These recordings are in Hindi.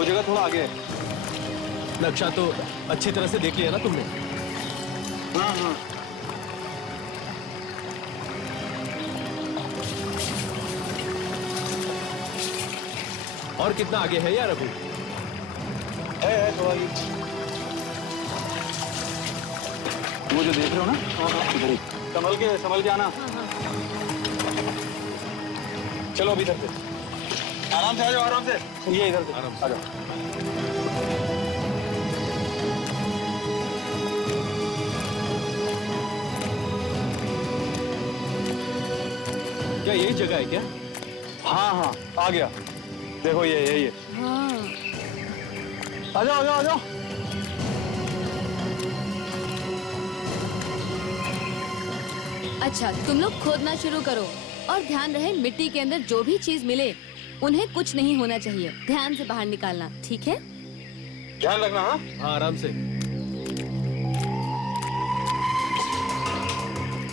वो जगह थोड़ा आगे है। नक्शा तो अच्छी तरह से देख लिया ना तुमने? हाँ हाँ। और कितना आगे है यार अभी? है थोड़ा ही। वो जो देख रहे हो ना, इधर ही। संभल के आना। चलो अभी इधर से आराम से आ जाओ, आराम से। ये इधर से आराम से आ जाओ। क्या यही जगह है क्या? हाँ हाँ आ गया, देखो ये यही है। हाँ। आ जाओ आ जाओ आ जाओ। अच्छा, तुम लोग खोदना शुरू करो और ध्यान रहे मिट्टी के अंदर जो भी चीज मिले उन्हें कुछ नहीं होना चाहिए। ध्यान से बाहर निकालना, ठीक है? ध्यान रखना। हाँ हाँ आराम से।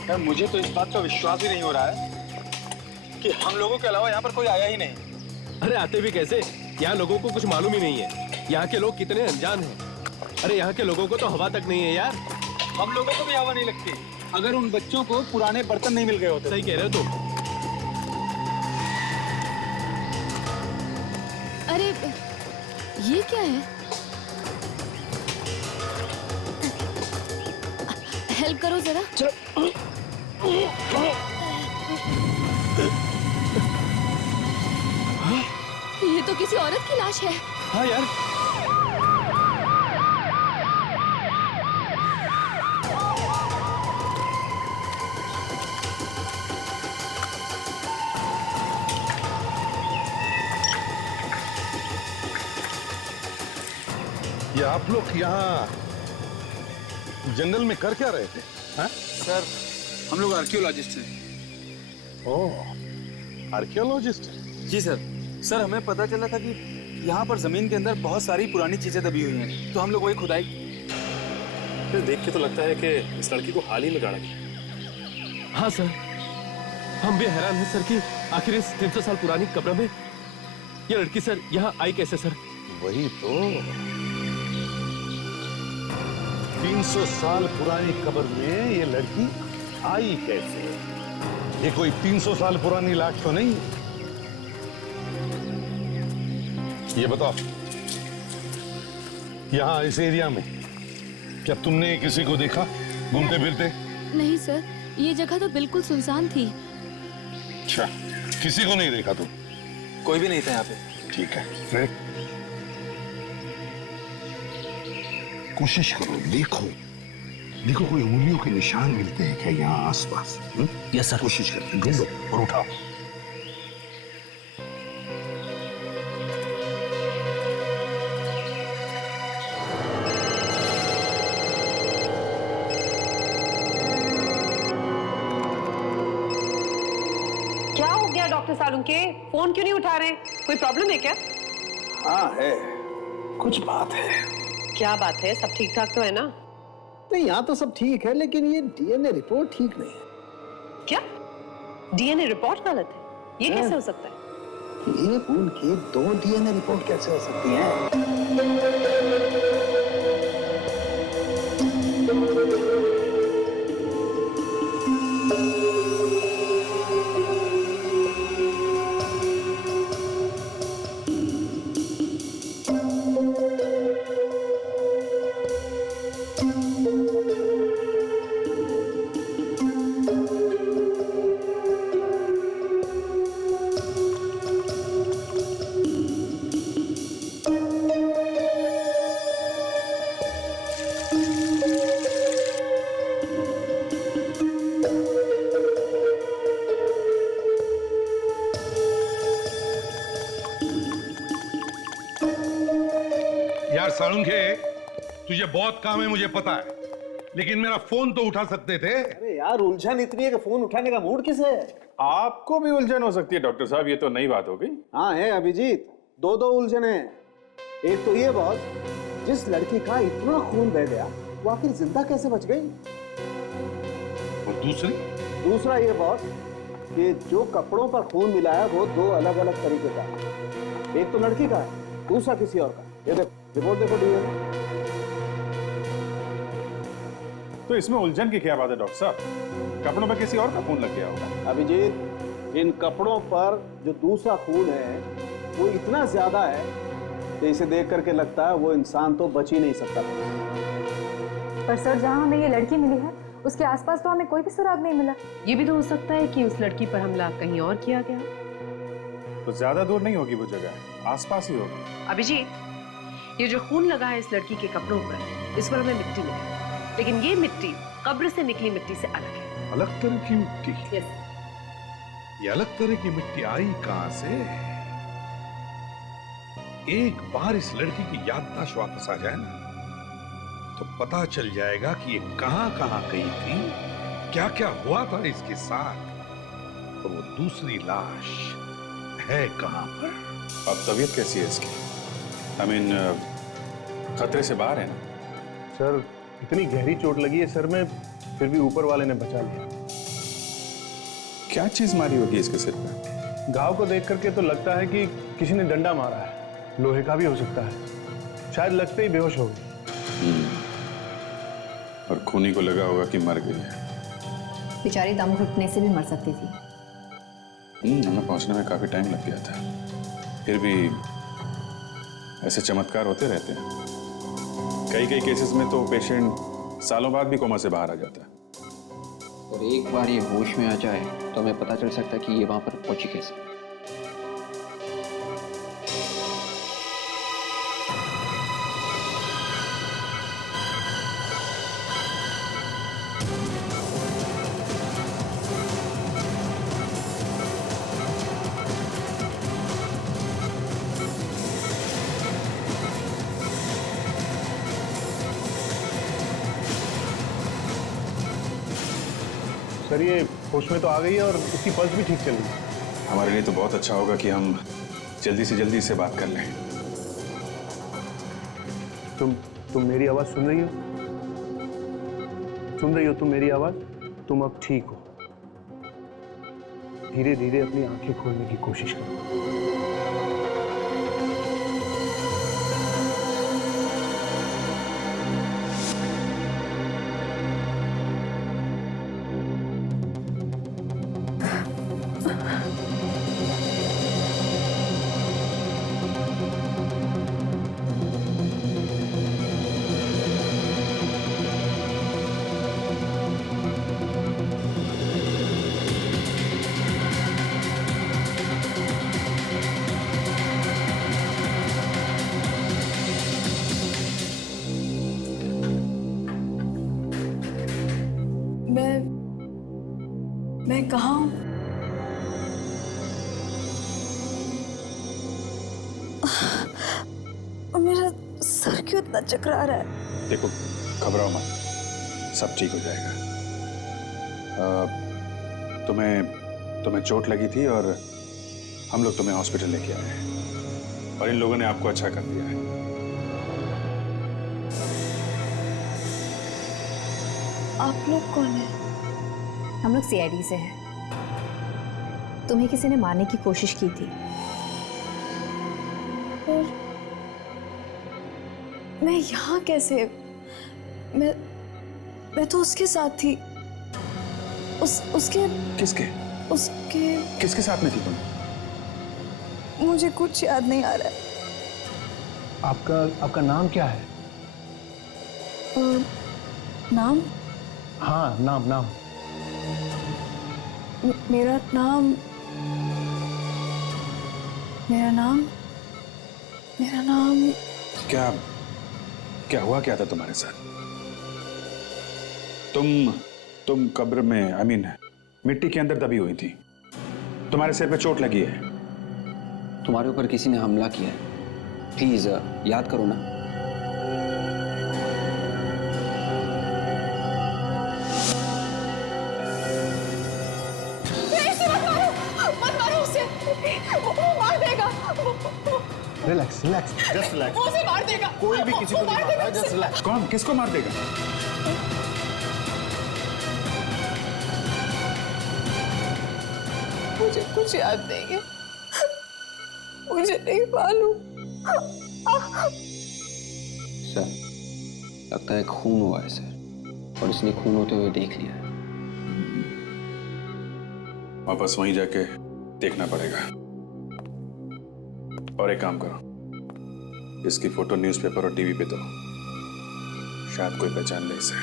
यार मुझे तो इस बात का विश्वास ही नहीं हो रहा है कि हम लोगों के अलावा यहाँ पर कोई आया ही नहीं। अरे आते भी कैसे? यहाँ लोगों को कुछ मालूम ही नहीं है। यहाँ के लोग कितने अनजान हैं। अरे यहाँ के लोगों को तो हवा तक नहीं है यार। हम लोगों को भी हवा नहीं लगती अगर उन बच्चों को पुराने बर्तन नहीं मिल गए होते। सही कह रहे हो तुम। अरे ये क्या है? हेल्प करो जरा। ये तो किसी औरत की लाश है। हाँ यार। ये आप लोग यहाँ जंगल में कर क्या रहे थे? हाँ? सर हम लोग आर्कियोलॉजिस्ट हैं। ओह, आर्कियोलॉजिस्ट? जी सर। सर हमें पता चला था कि यहाँ पर जमीन के अंदर बहुत सारी पुरानी चीजें दबी हुई हैं, तो हम लोग वही खुदाई। फिर देख के तो लगता है कि इस लड़की को हाल ही में गाड़ा गया। हाँ सर, हम भी हैरान हैं सर कि आखिर इस 300 साल पुरानी कब्र में ये लड़की सर यहाँ आई कैसे सर? वही तो, 300 साल पुरानी कब्र में ये लड़की आई कैसे? ये कोई 300 साल पुरानी लाश तो नहीं? ये बताओ, यहाँ इस एरिया में क्या तुमने किसी को देखा घूमते फिरते? नहीं सर, ये जगह तो बिल्कुल सुनसान थी। अच्छा, किसी को नहीं देखा तुम? कोई भी नहीं था यहाँ पे। ठीक है, फिर कोशिश करो, देखो देखो कोई उंगलियों के निशान मिलते हैं क्या यहाँ आसपास? Yes sir. कोशिश करके ढूंढो और उठाओ। क्या हो गया डॉक्टर सालुंके? फोन क्यों नहीं उठा रहे? कोई प्रॉब्लम है क्या? हाँ है, कुछ बात है। क्या बात है? सब ठीक ठाक तो है ना? नहीं, यहाँ तो सब ठीक है, लेकिन ये डीएनए रिपोर्ट ठीक नहीं है। क्या डीएनए रिपोर्ट गलत है? ये कैसे हो सकता है? एक खून की 2 डीएनए रिपोर्ट कैसे हो सकती है? यार सालुंखे, तुझे बहुत काम है मुझे पता है, लेकिन मेरा फोन तो उठा सकते थे। अरे यार, उलझन इतनी है कि फोन उठाने का मूड किसे है? आपको भी उलझन हो सकती है डॉक्टर साहब, ये तो नई बात हो गई। हाँ है अभिजीत, 2 उलझन है। एक तो ये बॉस, जिस लड़की का इतना खून बह गया वो आखिर जिंदा कैसे बच गई? और दूसरा ये बॉस कि जो कपड़ों पर खून मिला है वो 2 अलग अलग तरीके का है। एक तो लड़की का है दूसरा किसी और का। ये देखो, रिपोर्ट देखो डीएनए। तो इसमें उलझन की क्या बात है डॉक्टर साहब? कपड़ों पर किसी और का खून लग गया होगा। अभिजीत, इन कपड़ों पर जो दूसरा खून है वो इतना ज्यादा है कि इसे देख करके लगता है वो इंसान तो बच ही नहीं सकता। पर सर, जहाँ हमें ये लड़की मिली है उसके आसपास तो हमें कोई भी सुराग नहीं मिला। ये भी तो हो सकता है कि उस लड़की पर हमला कहीं और किया गया। तो ज्यादा दूर नहीं होगी वो जगह, आसपास ही होगी। अभिजीत, ये जो खून लगा है इस लड़की के कपड़ों पर, इस पर हमें मिट्टी मिली, लेकिन ये मिट्टी कब्र से निकली मिट्टी से अलग है। अलग तरह की मिट्टी? यस। ये अलग तरह की मिट्टी आई कहां से? एक बार इस लड़की की याददाश्त वापस आ जाए ना, तो पता चल जाएगा कि ये कहां कहां गई थी, क्या क्या हुआ था इसके साथ, और वो दूसरी लाश है कहां पर। अब तबीयत कैसी है इसकी? आई मीन खतरे से बाहर है ना? सर, इतनी गहरी चोट लगी है सर में, फिर भी ऊपर वाले ने बचा लिया। क्या चीज मारी होगी इसके सिर पे? घाव को देख करके तो लगता है कि किसी ने डंडा मारा है, लोहे का भी हो सकता है। शायद लगते ही बेहोश हो गई। और खूनी को लगा होगा कि मर गई है। बेचारी दम घुटने से भी मर सकती थी। हमें पहुंचने में काफी टाइम लग गया था, फिर भी ऐसे चमत्कार होते रहते हैं। कई केसेस में तो पेशेंट सालों बाद भी कोमा से बाहर आ जाता है। और एक बार ये होश में आ जाए तो हमें पता चल सकता है कि ये वहां पर पहुंची कैसे। सर, ये होश में तो आ गई है और उसकी पल्स भी ठीक चल रही है। हमारे लिए तो बहुत अच्छा होगा कि हम जल्दी से जल्दी इससे बात कर लें। तुम मेरी आवाज सुन रही हो? सुन रही हो तुम मेरी आवाज? तुम अब ठीक हो। धीरे धीरे अपनी आंखें खोलने की कोशिश करो। मैं कहाँ हूँ? मेरा सर क्यों इतना चकरा रहा है? देखो, घबराओ मत, सब ठीक हो जाएगा। तुम्हें चोट लगी थी और हम लोग तुम्हें हॉस्पिटल लेके आए हैं, और इन लोगों ने आपको अच्छा कर दिया है। आप लोग कौन हैं? हम लोग सीआईडी से हैं। तुम्हें किसी ने मारने की कोशिश की थी, और मैं यहाँ कैसे? मैं तो उसके साथ थी। उसके किसके साथ में थी तुम? मुझे कुछ याद नहीं आ रहा है। आपका नाम क्या है? नाम? हाँ, नाम। मेरा नाम क्या हुआ क्या था तुम्हारे साथ? तुम कब्र में, आई मीन मिट्टी के अंदर दबी हुई थी, तुम्हारे सिर पे चोट लगी है। तुम्हारे ऊपर किसी ने हमला किया है, प्लीज याद करो ना। Relax, just relax. वो उसे मार देगा। कोई भी किसी को नहीं मार रहा, जस्ट रिलैक्स। कौन किसको मार देगा? मुझे कुछ याद नहीं है, मुझे नहीं मालूम। सर, लगता है खून हुआ है सर, और इसने खून होते हुए देख लिया है। वापस वहीं जाके देखना पड़ेगा। और एक काम करो, इसकी फोटो न्यूज़पेपर और टीवी पे दो, शायद कोई पहचान ले इसे।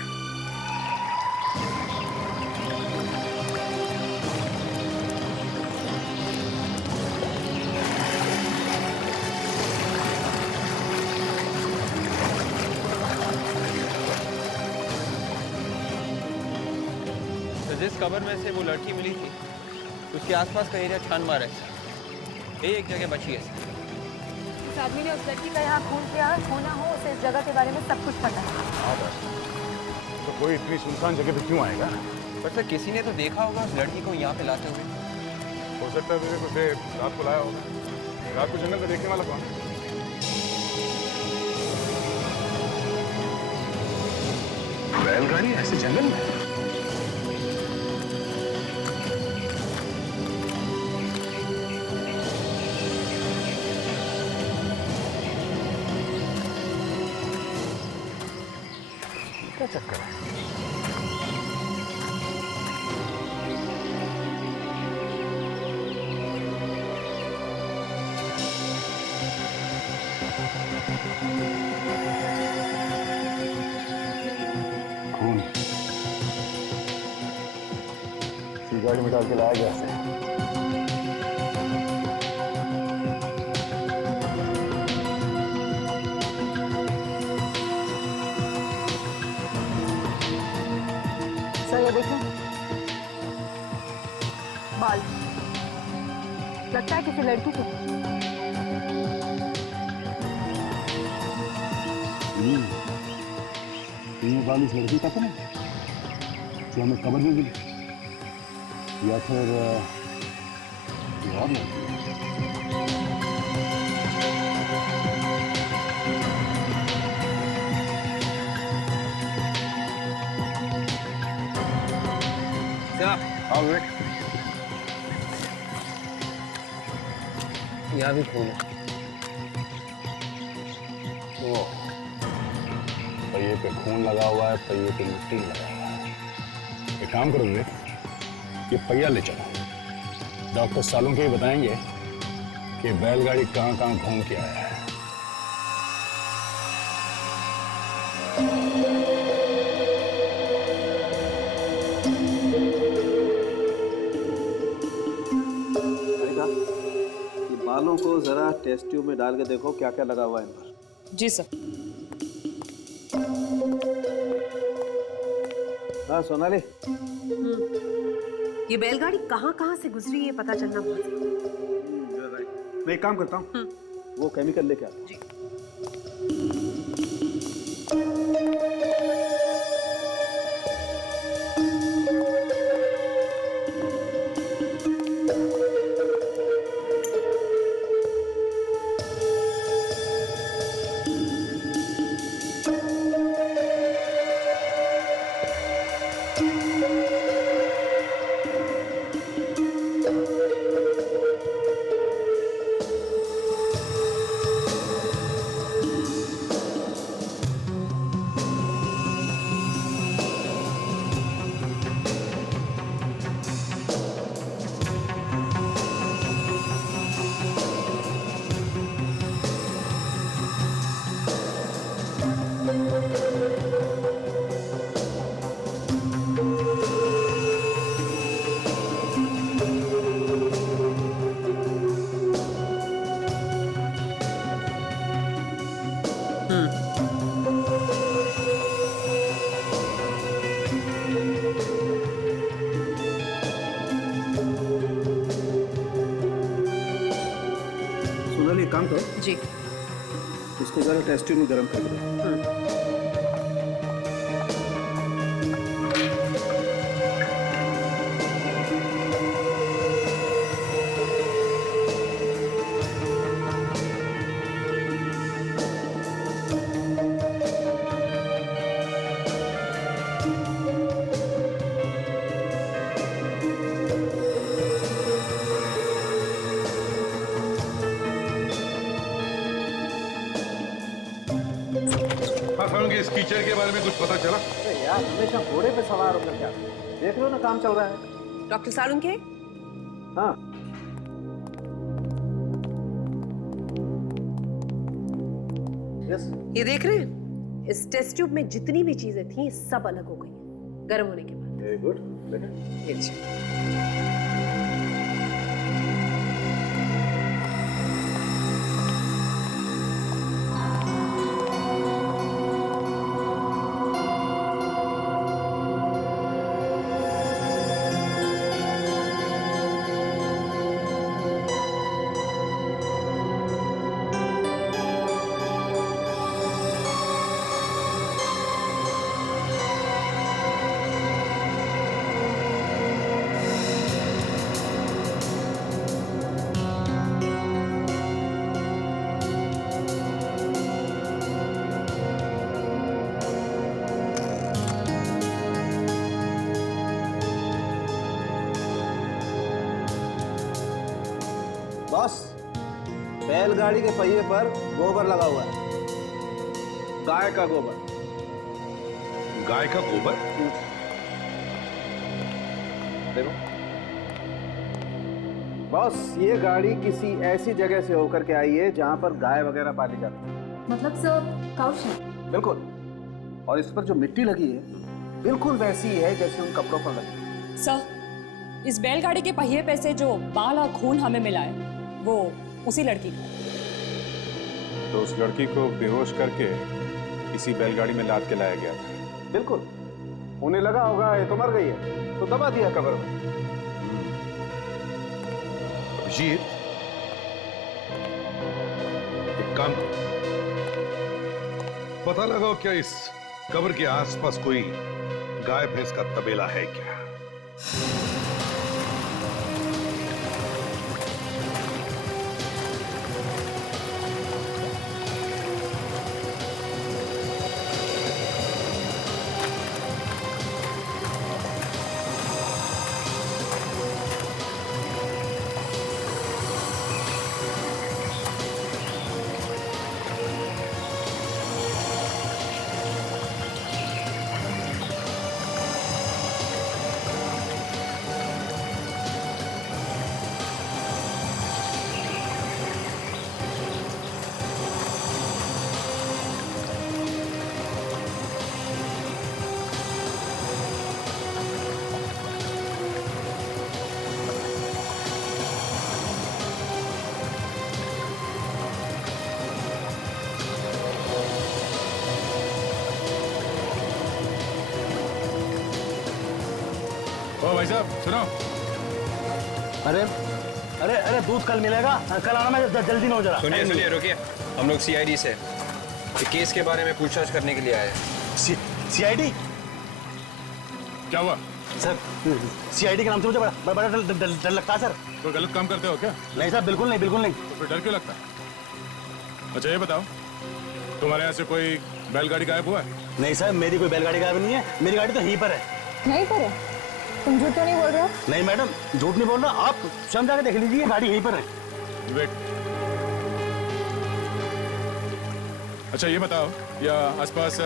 जिस कब्र में से वो लड़की मिली थी उसके आसपास का एरिया छान मारा है सर, एक जगह बची है सर। इस आदमी ने उस लड़की का यहाँ खून किया हो ना हो, उसे इस जगह के बारे में सब कुछ पता है। हाँ बस, तो कोई इतनी सुनसान जगह पे क्यों आएगा? पर सर किसी ने तो देखा होगा उस लड़की को यहाँ पे लाते हुए। हो सकता है उसे रात को लाया होगा। रात को जंगल में देखने वाला कौन? बैलगाड़ी ऐसे जंगल में? क्या चक्कर है? खून गाड़ी में डाल के लाया गया है। सर ये देखो, बाल लगता है किसी लड़की के। ये बाल इस लड़की का तो नहीं जो हमें कब्र में मिली, या फिर और लड़की? हाँ विवेक, यहाँ भी खून है। ओ, पहिए पे खून लगा हुआ है, पहिए पे मिट्टी लगा हुआ है। एक काम करो विवेक, ये पहिया ले चलो, डॉक्टर सालों के ही बताएंगे कि बैलगाड़ी कहाँ कहाँ घूम के आया है। बालों को जरा टेस्ट ट्यूब में डाल के देखो क्या क्या लगा हुआ है इन पर। जी सर। हाँ सोनाली, ये बैलगाड़ी कहाँ कहाँ से गुजरी है पता चलना बहुत जरूरी है। मैं एक काम करता हूँ, वो केमिकल लेके आता हूँ। जी। सोनाली एक काम करो जी। इसको जरा टेस्ट ट्यूब में गर्म कर दो। हाँ सालुंके, के इस कीचड़ के बारे में कुछ पता चला? अरे यार, हमेशा घोड़े पे सवार होकर क्या देख लो ना, काम चल रहा है। डॉक्टर सालुंके, हाँ यस, ये देख रहे हैं, इस टेस्ट ट्यूब में जितनी भी चीजें थी सब अलग हो गई हैं गर्म होने के बाद। वेरी गुड बेटा। ये लीजिए। बॉस, बैलगाड़ी के पहिए पर गोबर लगा हुआ है, गाय का गोबर। गाय का गोबर? देखो बॉस, ये गाड़ी किसी ऐसी जगह से होकर के आई है जहां पर गाय वगैरह पाली जाती है। मतलब सर काउच है? बिल्कुल। और इस पर जो मिट्टी लगी है बिल्कुल वैसी ही है जैसे उन कपड़ों पर लगी। सर, इस बैलगाड़ी के पहिए पे से जो बाल और खून हमें मिला है वो उसी लड़की का। तो उस लड़की को बेहोश करके इसी बैलगाड़ी में लाद के लाया गया था। बिल्कुल। उन्हें लगा होगा ये तो मर गई है, तो दबा दिया कब्र में। अभिजीत, एक काम करो, पता लगाओ क्या इस कब्र के आसपास कोई गाय भैंस का तबेला है क्या? ओ भाई साहब सुनो। अरे अरे अरे, दूध कल मिलेगा, कल आना, मैं जल्दी ना हो जरा। सुनिए सुनिए, रुकिए। हम लोग सीआईडी से ये केस के बारे में पूछताछ करने के लिए आए हैं। सीआईडी? क्या हुआ? सर, सीआईडी के नाम से मुझे बड़ा डर लगता है सर। कोई गलत काम करते हो क्या? नहीं सर, बिल्कुल नहीं, बिल्कुल नहीं। तो फिर डर क्यों लगता? अच्छा ये बताओ, तुम्हारे यहाँ से कोई बैलगाड़ी गायब हुआ है? नहीं सर, मेरी कोई बैलगाड़ी गायब नहीं है, मेरी गाड़ी तो यहीं पर है। यहीं पर है? तुम झूठ तो नहीं बोल रहे हो? नहीं मैडम, झूठ नहीं बोल रहा, आप स्वयं जाकर देख लीजिए, गाड़ी यहीं पर है। वेट। अच्छा ये बताओ, या आसपास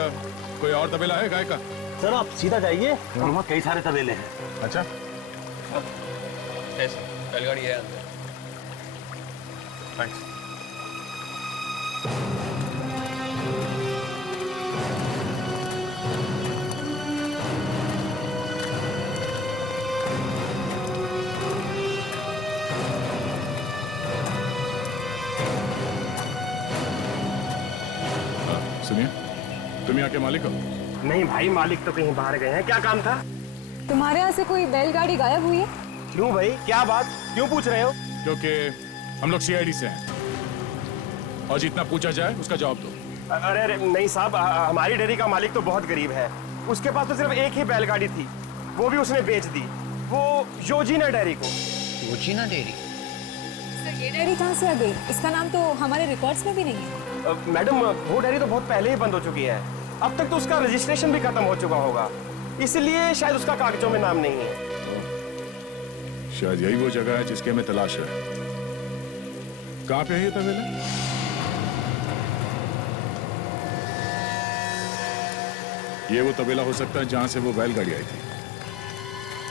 कोई और तबेला है गाय का? सर आप सीधा जाइए, वहाँ कई सारे तबेले हैं। अच्छा, बैलगाड़ी है अंदर। थैंक्स। सुनिए, तुम यहाँ के मालिक हो? नहीं भाई, मालिक तो कहीं बाहर गए हैं। क्या काम था? तुम्हारे यहाँ से कोई बैलगाड़ी गायब हुई है? क्यों भाई, क्या बात, क्यों पूछ रहे हो? क्योंकि हम लोग सीआईडी से हैं और जितना पूछा जाए उसका जवाब दो। अरे अरे नहीं साहब, हमारी डेयरी का मालिक तो बहुत गरीब है, उसके पास तो सिर्फ एक ही बैलगाड़ी थी, वो भी उसने बेच दी, वो योजीना डेयरी को। योजीना डेयरी? सर ये डेयरी कहाँ से आ गई? इसका नाम तो हमारे रिकॉर्ड्स में भी नहीं है। मैडम, वो डेयरी तो बहुत पहले ही बंद हो चुकी है, अब तक तो उसका रजिस्ट्रेशन भी खत्म हो चुका होगा, इसलिए शायद उसका कागजों में नाम नहीं है। शायद यही वो जगह है जिसकी हमें तलाश है। कहाँ पे है ये तबेला? ये वो तबेला हो सकता है जहां से वो बैलगाड़ी आई थी।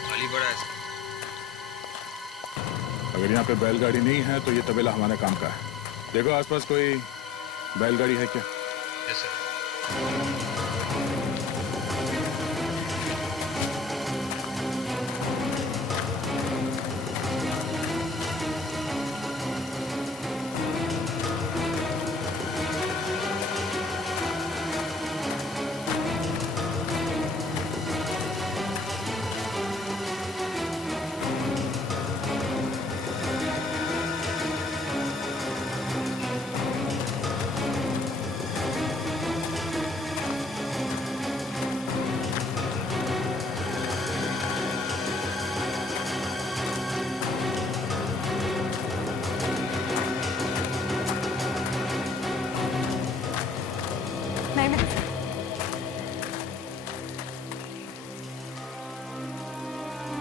खाली पड़ा है। अगर यहाँ पे बैलगाड़ी नहीं है तो ये तबेला हमारे काम का है। देखो आसपास कोई बैलगाड़ी है क्या? Yes sir.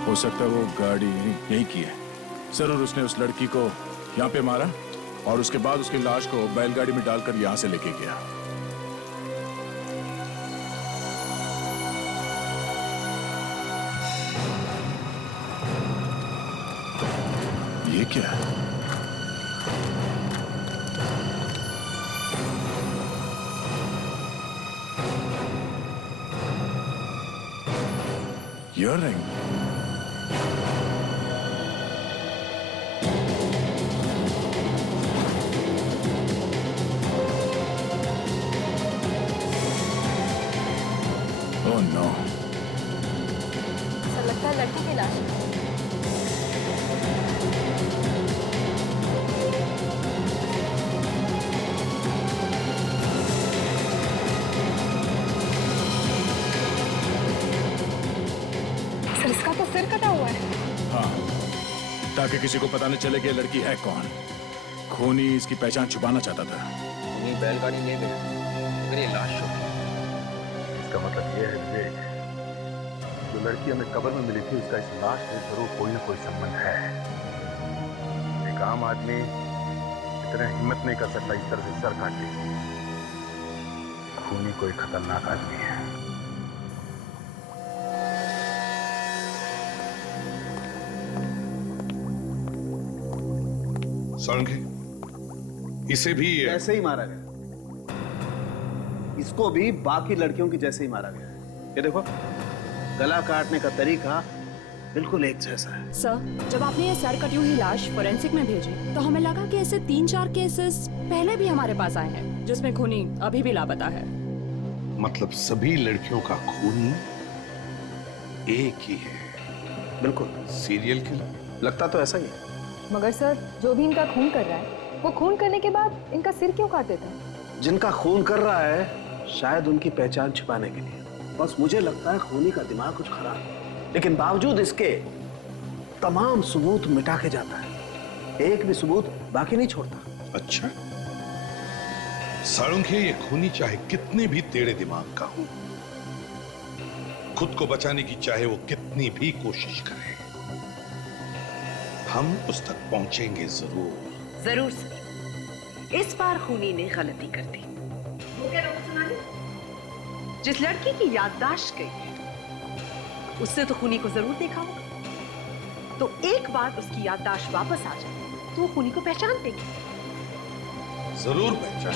हो सकता है वो गाड़ी यही की है। जरूर उसने उस लड़की को यहाँ पे मारा और उसके बाद उसकी लाश को बैलगाड़ी में डालकर यहाँ से लेके गया। ये क्या है? Earring. Oh no. सर लगता है लड़की की लाश है। सर इसका तो सिर कटा हुआ है। हाँ, ताकि किसी को पता न चले कि ये लड़की है कौन। खूनी इसकी पहचान छुपाना चाहता था। उन्हीं बैलगाड़ी ले गया मगर ये लाश हो। इसका मतलब ये है विवेक, जो लड़की हमें कब्र में मिली थी उसका इस लाश से जरूर कोई ना कोई संबंध है। एक आम आदमी इतना हिम्मत नहीं कर सकता इस तरह से सर काट ले। खूनी कोई खतरनाक आदमी है। सारंगी, इसे भी ऐसे ही मारा गया। इसको भी बाकी लड़कियों की जैसे ही मारा गया। ये देखो, गला काटने का तरीका बिल्कुल एक जैसा है। सर जब आपने ये सर कटी हुई लाश फोरेंसिक में भेजी तो हमें लगा कि ऐसे 3-4 केसेस पहले भी हमारे पास आए हैं जिसमें खूनी अभी भी लापता है। मतलब सभी लड़कियों का खूनी एक ही है? बिल्कुल सीरियल किलर। लगता तो ऐसा ही है। मगर सर जो भी इनका खून कर रहा है वो खून करने के बाद इनका सिर क्यों काट देता है? जिनका खून कर रहा है शायद उनकी पहचान छिपाने के लिए। बस मुझे लगता है खूनी का दिमाग कुछ खराब है, लेकिन बावजूद इसके तमाम सबूत मिटा के जाता है। एक भी सबूत बाकी नहीं छोड़ता। अच्छा, सारंगी, ये खूनी चाहे कितने भी टेढ़े दिमाग का हो, खुद को बचाने की चाहे वो कितनी भी कोशिश करे, हम उस तक पहुंचेंगे जरूर। जरूर सर। इस बार खूनी ने गलती कर दी। वो क्या रोक सुनानी? जिस लड़की की याददाश्त गई है उससे तो खूनी को जरूर देखा होगा। तो एक बार उसकी याददाश्त वापस आ जाए तो वो खूनी को पहचान देगी। जरूर पहचान।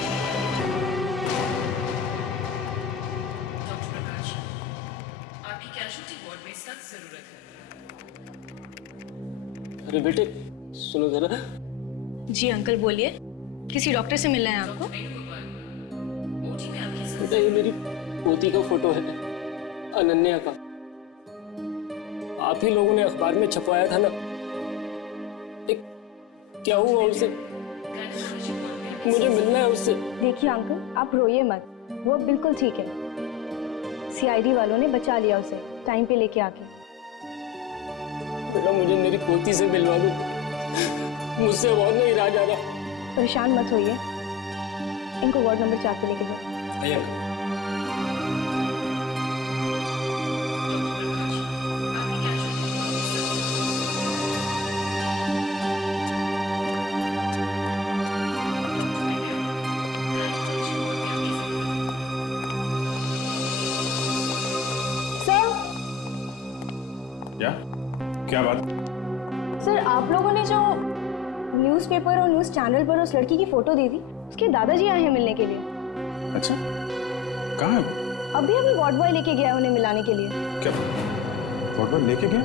अरे बेटे सुनो जरा। जी अंकल बोलिए, किसी डॉक्टर से मिलना है आपको? बेटा ये मेरी पोती का फोटो है, अनन्या का। आप ही लोगों ने अखबार में छपवाया था ना। क्या हुआ उसे? मुझे मिलना है उससे। देखिए अंकल आप रोइए मत, वो बिल्कुल ठीक है। सीआईडी वालों ने बचा लिया उसे टाइम पे लेके आके। बेटा मुझे मेरी पोती से मिलवा दो, मुझसे और नहीं रहा जा रहा। परेशान मत होइए, इनको वार्ड नंबर 4 पे लेके जाओ। क्या बात? सर, आप लोगों ने जो न्यूज़पेपर और न्यूज़ चैनल पर उस लड़की की फोटो दी थी, उसके दादाजी आए हैं मिलने के लिए। अच्छा, कहाँ है वो? अभी अभी वार्ड बॉय लेके गया है उन्हें मिलाने के लिए। क्या वार्ड बॉय लेके गया?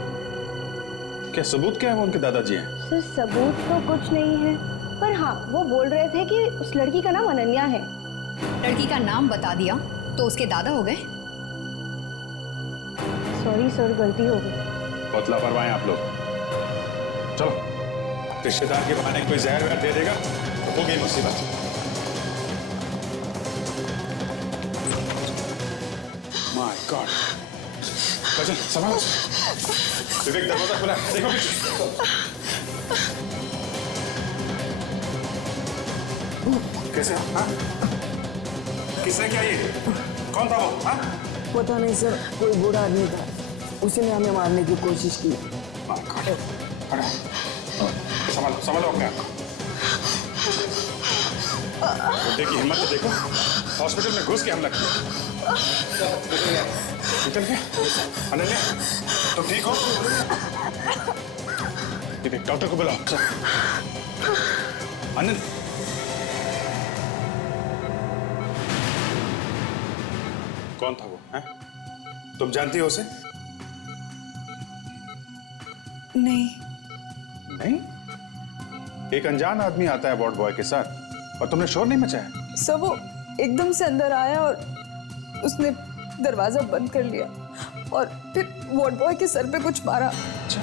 क्या सबूत क्या है वो उनके दादाजी हैं? सर, सबूत तो कुछ नहीं है, पर हाँ, वो बोल रहे थे कि उस लड़की का नाम अनन्या है। लड़की का नाम बता दिया तो उसके दादा हो गए? सॉरी सर, गलती हो गई। बहुत लापरवाह हैं आप लोग। चलो, रिश्तेदार के बहाने कोई जहर वहर दे देगा तो होगी मुसीबत। My God. चल संभालो। विवेक, दरवाजा खुला है, देखो पीछे। कैसे? हाँ? किसने किया ये? कौन था वो? हाँ? पता नहीं सर, कोई बूढ़ा आदमी था, उसी ने हमें मारने की कोशिश की। संभालो संभालो अपने आप को। बुड्ढे की हिम्मत तो देखो, हॉस्पिटल में घुस के हमला किया। निकल गया? अनन्या, तुम ठीक हो? डॉक्टर को बुलाओ। अनन्या, कौन था वो? है? तुम जानती हो उसे? नहीं। नहीं? एक अनजान आदमी आता है वार्ड बॉय के साथ और तुमने शोर नहीं मचाया? सब वो एकदम से अंदर आया और उसने दरवाजा बंद कर लिया और फिर वार्ड बॉय के सर पे कुछ मारा। अच्छा,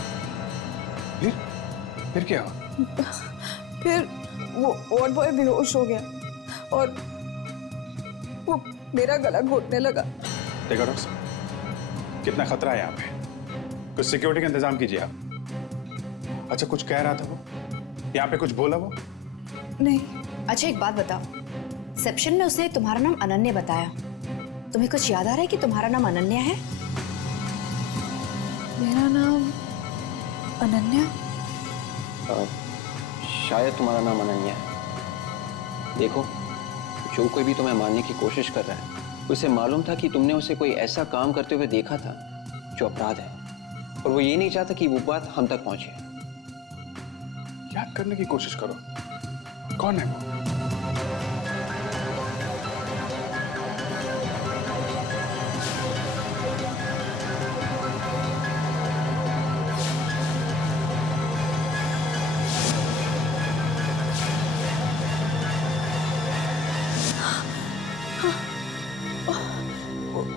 फिर क्या हुआ? फिर वो वार्ड बॉय बेहोश हो गया और वो मेरा गला घोटने लगा। देखो डॉक्टर साहब, कितना खतरा है यहाँ पे। कुछ सिक्योरिटी का इंतजाम कीजिए आप। अच्छा, कुछ कह रहा था वो? यहाँ पे कुछ बोला वो? नहीं। अच्छा, एक बात बताओ, रिसेप्शन में उसने तुम्हारा नाम अनन्या बताया, तुम्हें कुछ याद आ रहा है कि तुम्हारा नाम अनन्या है? मेरा नाम अनन्या? शायद तुम्हारा नाम अनन्या है। देखो, जो कोई भी तुम्हें मारने की कोशिश कर रहा है, उसे मालूम था कि तुमने उसे कोई ऐसा काम करते हुए देखा था जो अपराध है, और वो ये नहीं चाहता कि वो बात हम तक पहुंचे। याद करने की कोशिश करो, कौन है वो?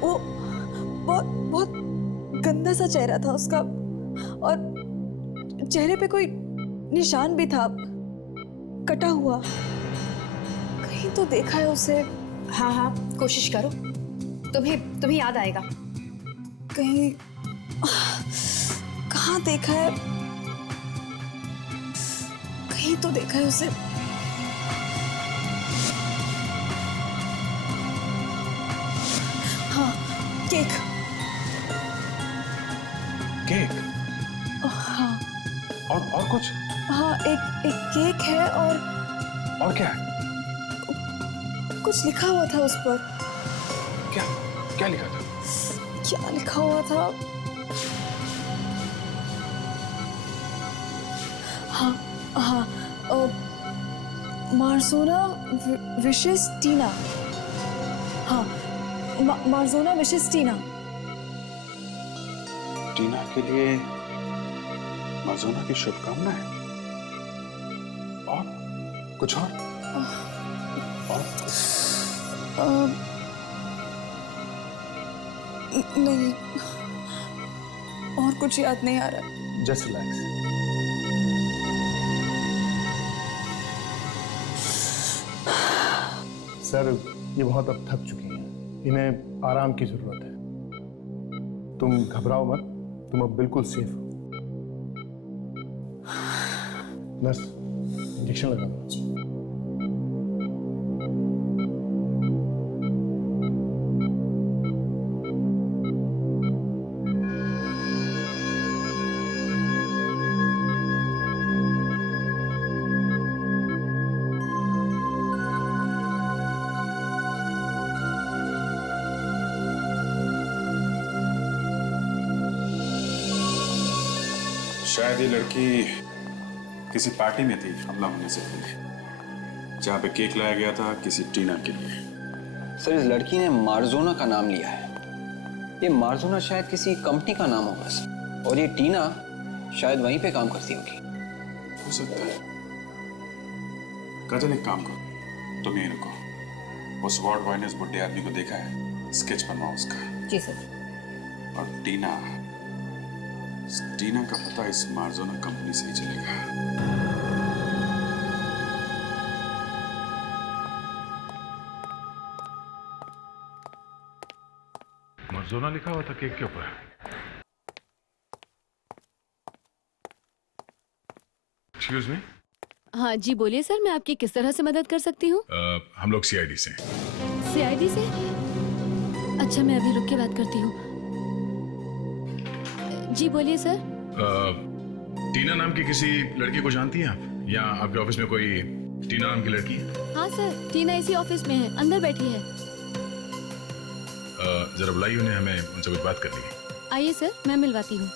वो बहुत गंदा सा चेहरा था उसका और चेहरे पे कोई निशान भी था, कटा हुआ। कहीं तो देखा है उसे। हाँ हाँ, कोशिश करो, तुम्हें याद आएगा। कहीं कहाँ देखा है, कहीं तो देखा है उसे। हाँ, केक। केक? हाँ। और कुछ? हाँ, एक केक है और क्या है? कुछ लिखा हुआ था उस पर। क्या लिखा था? क्या लिखा हुआ था? हाँ हाँ, मार्जोना विशेस टीना। हाँ, मार्जोना विशेस टीना। टीना के लिए मार्जोना की शुभकामनाएं। और कुछ और? नहीं, और कुछ याद नहीं आ रहा। Just relax. सर, ये बहुत अब थक चुकी हैं, इन्हें आराम की जरूरत है। तुम घबराओ मत, तुम अब बिल्कुल सेफ हो। नर्स, इंजेक्शन लगा दो। शायद ये लड़की किसी पार्टी में थी हमला होने से पहले, जहाँ पे केक लाया गया था किसी टीना के लिए। सर, इस लड़की ने मार्जोना का नाम लिया है। ये मार्जोना शायद किसी कंपनी का नाम होगा सर, और ये टीना शायद वहीं पे काम करती होगी। हो सकता है। काजल, एक काम करो, तुम यहीं रुको। उस वार्ड बॉय ने उस बुढ़े आदमी को देखा है, स्केच बनवाओ उसका। जी सर। और टीना का पता इस मार्जोना कंपनी से ही चलेगा। मार्जोना लिखा हुआ था केक के ऊपर। Excuse me. हाँ जी बोलिए सर, मैं आपकी किस तरह से मदद कर सकती हूँ? हम लोग सीआईडी से हैं। सीआईडी से? अच्छा, मैं अभी रुक के बात करती हूँ। जी बोलिए सर। टीना नाम की किसी लड़की को जानती हैं आप, या आपके ऑफिस में कोई टीना नाम की लड़की है? हाँ सर, टीना इसी ऑफिस में है, अंदर बैठी है। जरा बुलाइए उन्हें, हमें उनसे कुछ बात करनी है। आइए सर, मैं मिलवाती हूँ।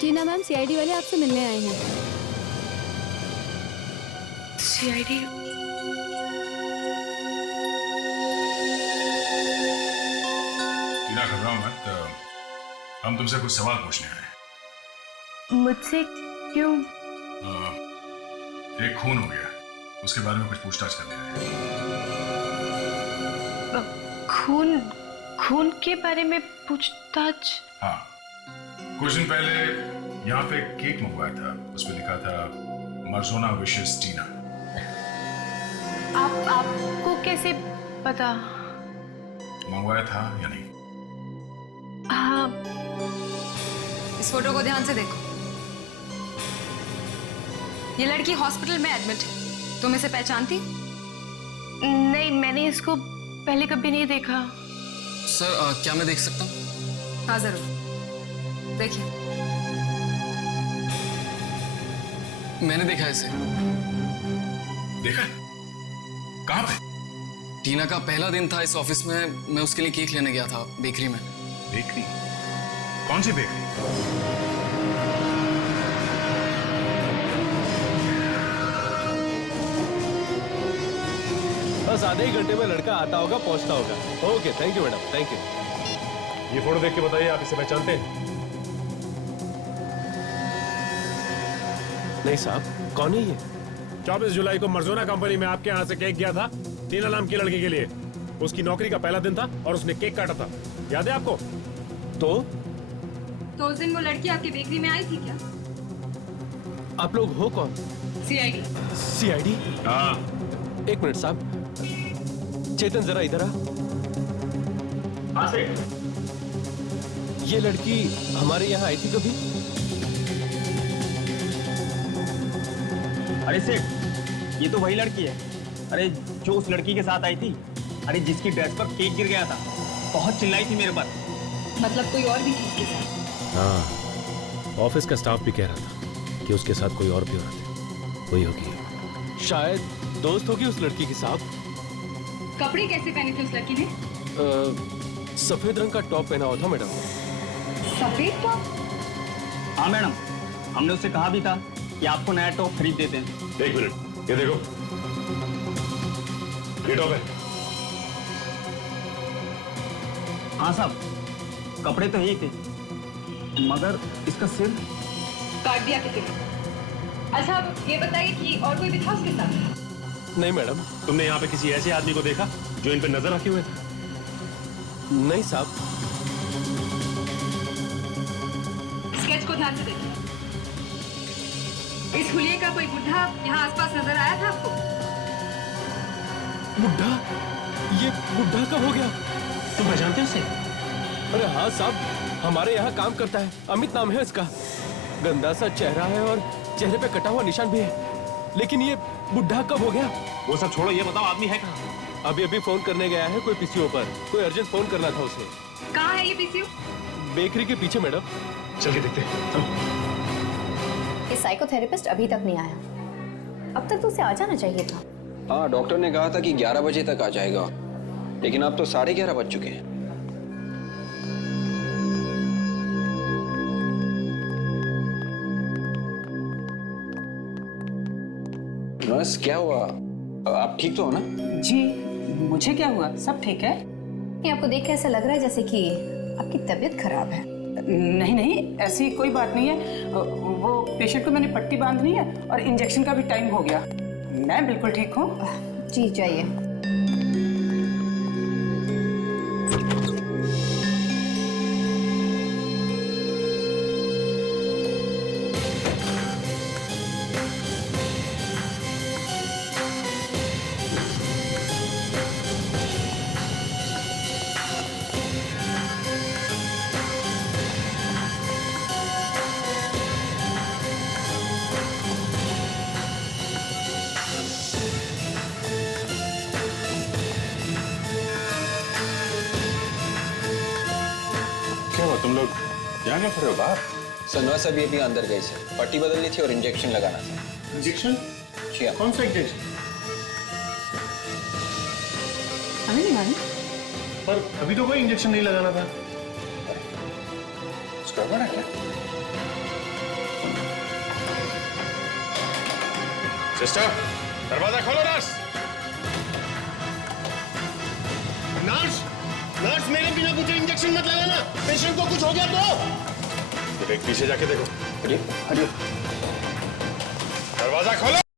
टीना मैम, सीआईडी वाले आपसे मिलने आए हैं। सीआईडी? टीना, घबराओ मत, हम तुमसे कुछ सवाल पूछने आए हैं। मुझसे क्यों? एक खून हो गया, उसके बारे में कुछ पूछताछ करने आए हैं। खून के बारे में पूछताछ? हाँ, कुछ दिन पहले यहाँ पे केक मंगवाया था, उस पे लिखा था मार्जोना विशेस टीना। आपको कैसे पता? मंगवाया था या नहीं? हाँ। इस फोटो को ध्यान से देखो। ये लड़की हॉस्पिटल में एडमिट है। तुम इसे पहचानती? नहीं, मैंने इसको पहले कभी नहीं देखा। सर, क्या मैं देख सकता हूँ? हाँ जरूर, देखिए। मैंने देखा इसे। देखा? कहाँ पे? टीना का पहला दिन था इस ऑफिस में, मैं उसके लिए केक लेने गया था बेकरी में। बेकरी? कौन सी बेकरी? बस आधे ही घंटे में लड़का आता होगा, पहुंचता होगा। Okay, thank you madam, thank you. ये फोटो देख के बताइए, आप इसे पहचानते हैं? नहीं साहब, कौन है ये? 24 जुलाई को मर्जोना कंपनी में आपके यहाँ से केक गया था टीना नाम की लड़की के लिए। उसकी नौकरी का पहला दिन था और उसने केक काटा था, याद है आपको? तो उस दिन वो लड़की आपकी बेकरी में आई थी क्या? आप लोग हो कौन? सीआईडी। सीआईडी? हाँ। एक मिनट साहब, चेतन जरा इधर आ। हाँ से। ये लड़की हमारे यहाँ आई थी कभी? अरे सेठ, ये तो वही लड़की है। अरे जो उस लड़की के साथ आई थी, अरे जिसकी ड्रेस पर केक गिर गया था, बहुत चिल्लाई थी मेरे पर। मतलब कोई और भी थी इसके साथ? हाँ, ऑफिस का स्टाफ भी कह रहा था कि उसके साथ कोई और भी औरत है। वही होगी। शायद दोस्त होगी उस लड़की के साथ। कपड़े कैसे पहने थे उस लड़की ने? सफेद रंग का टॉप पहना हुआ था मैडम। सफेद टॉप? हाँ मैडम, हमने उससे कहा भी था कि आपको नया टॉप खरीद देते हैं। एक मिनट, ये देखो, ये टॉप है। हाँ साहब, कपड़े तो यही थे, मगर इसका सिर काट दिया किसी ने। अच्छा, अब ये बताइए कि और कोई भी था उसके साथ? नहीं मैडम। तुमने यहाँ पे किसी ऐसे आदमी को देखा जो इन पे नजर रखे हुए थे? नहीं साहब। स्केच को ध्यान से देखिए। इस हुलिये का कोई बुढ़ा यहाँ आसपास नजर आया था आपको? बुढ़ा? ये बुढ़ा कब हो गया? तुम पहचानते हो उसे? अरे हाँ साहब, हमारे यहाँ काम करता है, अमित नाम है इसका। गंदा सा चेहरा है और चेहरे पे कटा हुआ निशान भी है, लेकिन ये बुढ़ा कब हो गया? वो सब छोड़ो, ये बताओ आदमी है कहाँ? अभी फोन करने गया है कोई पीसीओ पर, कोई अर्जेंट फोन करना था उसे। कहाँ है ये पीसीओ? बेकरी के पीछे मैडम। चल के देखते हैं। ये साइकोथेरेपिस्ट अभी तक नहीं आया। अब तक तो उसे आ जाना चाहिए था। हाँ, डॉक्टर ने कहा था कि 11 बजे तक आ जाएगा, लेकिन अब तो 11:30 बज चुके हैं। नर्स, क्या हुआ? आप ठीक तो हो ना? जी, मुझे क्या हुआ? सब ठीक है। ये आपको देख के ऐसा लग रहा है जैसे कि आपकी तबीयत खराब है। नहीं नहीं, ऐसी कोई बात नहीं है। वो पेशेंट को मैंने पट्टी बांधनी है और इंजेक्शन का भी टाइम हो गया। मैं बिल्कुल ठीक हूँ। जी जाइए। क्या हुआ, तुम लोग यहाँ क्या खड़े हो बाहर? सर, नर्स अभी अंदर गई सर, पट्टी बदलनी थी और इंजेक्शन लगाना था। इंजेक्शन? जी हाँ। कौन सा इंजेक्शन? हमें नहीं मालूम। पर अभी तो कोई इंजेक्शन नहीं लगाना था। उसका गड़बड़ है क्या? सिस्टर, दरवाजा खोलो। नर्स, नर्स, नर्स, मेरे बिना पूछे इंजेक्शन मत लगाना। पेशेंट को कुछ हो गया तो एक पीछे जाके देखो। हरियो, हरियो। दरवाजा खोलो।